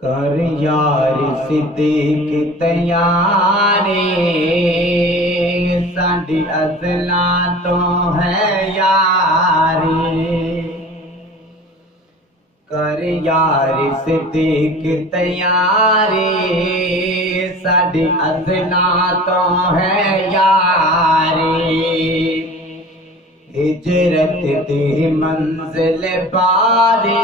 कर यार सिद्दीक तैयारी, साडी अज़ला तो है यारी। कर यार सिद्दीक तैयारी, साडी अज़ला तो है यारी। हिजरत दी मंजिल पारी,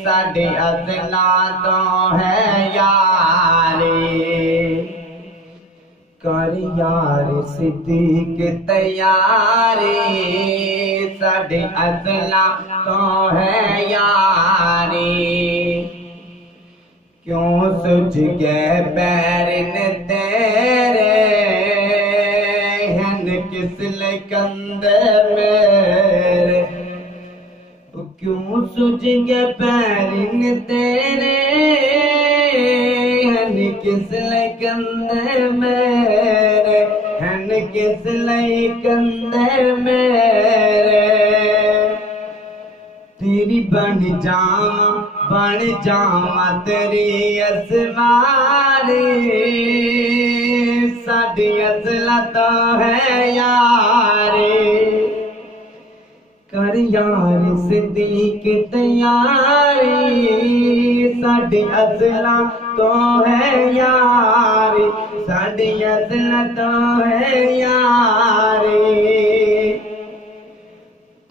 साडी अज़ला तो है यारी। कर यार सिद्दीक तैयारी, साडी अज़ला तो है यारी। क्यों सुझ गए पैरन तेरे, किसले कंधे मेरे। क्यों सुझ गए पैरन तेरे, हन किसले कंधे मेरे, हन किसले कंधे मेरे। तेरी बन जावा तेरी असमारी, साडी अज़ला तो है यारी। कर यार सिद्दीक तैयारी, साडी अज़ला तो है यारी। साडी अज़ला तो है यारी।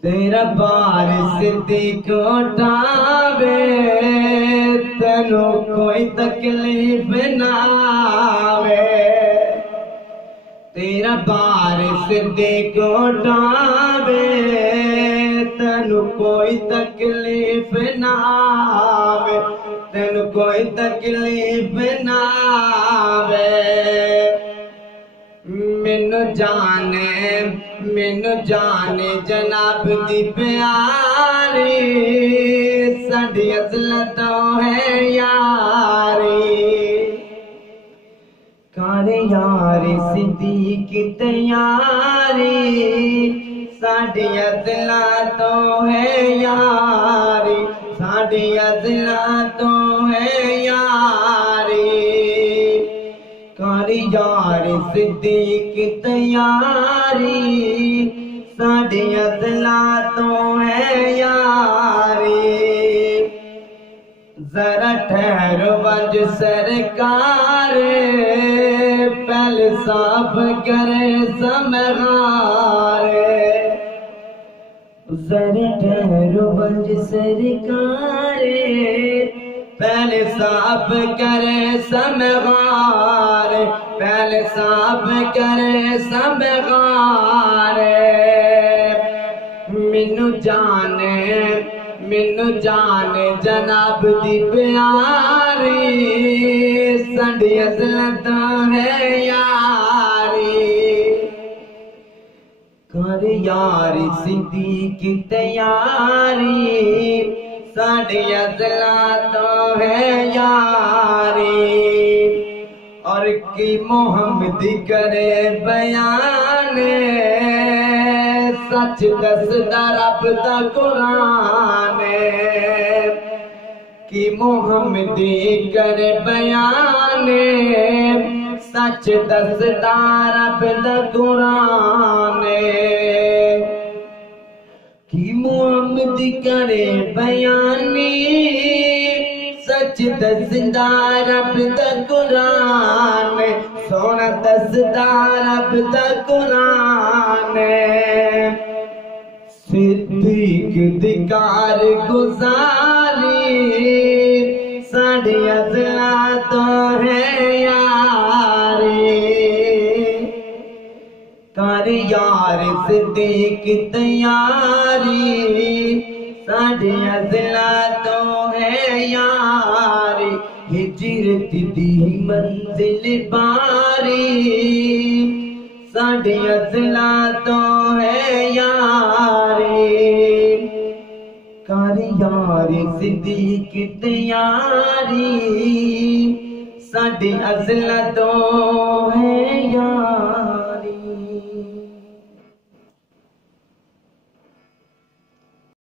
तेरा बार सिद्दीक उठावे, तेनू कोई तकलीफ ना आवे। तेरा बार सिद्दीक उठावे, तेनू कोई तकलीफ ना आवे। तेनू कोई तकलीफ ना आवे। मैनू जाने जनाब दी प्यारी, साडी अज़ला तो है यारी। कर यार सिद्दीक तैयारी, साडी अज़ला तो है यारी। साडी अज़ला तो है यारी। कर यार सिद्दीक तैयारी, साडी अज़ला तो है यारी। जरा ठहरो वज सरकार, पहले साफ करे समगारे। जरा ठहरो वज सरकार, पहले साफ करे समगारे। पहले साफ करे समगारे। मैनू जाने जनाब दी प्यारी, साडी अज़ला तो है यारी। कर यार सिद्दीक तैयारी, साडी अज़ला तो है यारी। और की मोहम्मद करे बयान, सच दसदा रब दा कुरान। कि मोहम्मदी करे बयान, सच दसदा रब दा कुरान। कि मोहम्मदी करे बयान, सच दसदा रब दा कुरान। सोना दसदा रब दा कुरान। सिद्दीक दी कार गुजारी, साडी अज़ला तो है यारी। कर यार सिद्दीक तैयारी, साडी अज़ला तो है यारी। हिजरत दी मंजिल पारी, साडी अज़ला तो है यारी। कर यार सिद्दीक तैयारी, साडी अज़ला तो है